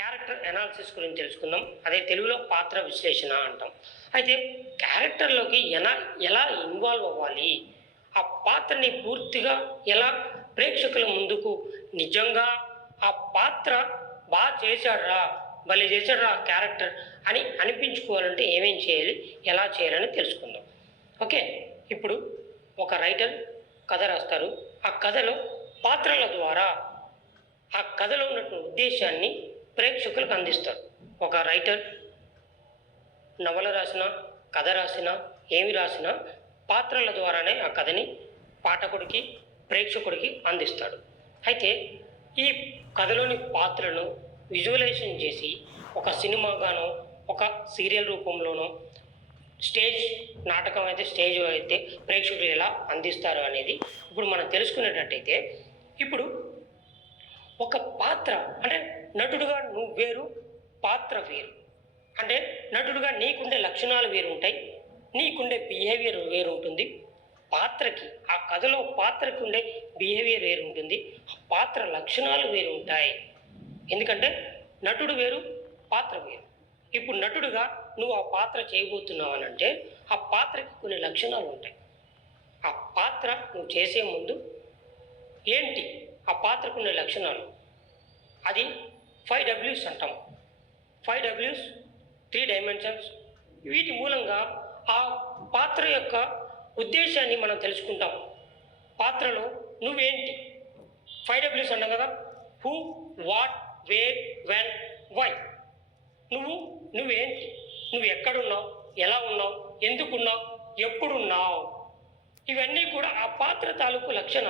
Character analysis గురించి తెలుసుకుందాం. అదే తెలుగులో పాత్ర విశ్లేషణ అంటాం. అయితే క్యారెక్టర్‌లోకి ఎలా ఇన్వాల్వ్ అవ్వాలి? ఆ పాత్రని పూర్తిగా ఎలా ప్రేక్షకుల ముందుకు నిజంగా ఆ పాత్ర చేశాడురా! భలే చేశాడురా ఆ క్యారెక్టర్ అని అనిపించుకోవాలంటే ఏమేం చేయాలి? ఎలా చేయాలని తెలుసుకుందాం. ఓకే. ఇప్పుడు ఒక రైటర్ కథ రాస్తారు. ఆ కథలో పాత్రల ద్వారా ఆ కథలో ఉన్నటువంటి ఉద్దేశాన్ని ప్రేక్షకులకు అందిస్తారు. ఒక రైటర్ నవల రాసినా, కథ రాసినా, ఏమి రాసినా పాత్రల ద్వారానే ఆ కథని పాఠకుడికి, ప్రేక్షకుడికి అందిస్తాడు. అయితే ఈ కథలోని పాత్రలను విజువలైజేషన్ చేసి ఒక సినిమాగానో, ఒక సీరియల్ రూపంలోనో, స్టేజ్ నాటకం అయితే స్టేజ్ అయితే ప్రేక్షకులు ఎలా అందిస్తారు అనేది ఇప్పుడు మనం తెలుసుకునేటట్టయితే, ఇప్పుడు ఒక పాత్ర అంటే నటుడుగా నువ్వు వేరు, పాత్ర వేరు. అంటే నటుడుగా నీకుండే లక్షణాలు వేరు ఉంటాయి, నీకుండే బిహేవియర్ వేరు ఉంటుంది. పాత్రకి ఆ కథలో పాత్రకి ఉండే బిహేవియర్ వేరు ఉంటుంది, ఆ పాత్ర లక్షణాలు వేరు ఉంటాయి. ఎందుకంటే నటుడు వేరు, పాత్ర వేరు. ఇప్పుడు నటుడుగా నువ్వు ఆ పాత్ర చేయబోతున్నావు అని అంటే ఆ పాత్రకి కొన్ని లక్షణాలు ఉంటాయి. ఆ పాత్ర నువ్వు చేసే ముందు ఏంటి ఆ పాత్రకున్న లక్షణాలు, అది 5Ws అంటాం. 5Ws 3 dimensions. వీటి మూలంగా ఆ పాత్ర యొక్క ఉద్దేశాన్ని మనం తెలుసుకుంటాం. పాత్రలో నువ్వేంటి, 5Ws అన్నాం కదా, who, what, where, when, why. నువ్వేంటి, నువ్వు ఎక్కడున్నావు, ఎలా ఉన్నావు, ఎందుకున్నావు, ఎప్పుడున్నావు, ఇవన్నీ కూడా ఆ పాత్ర తాలూకు లక్షణాలు.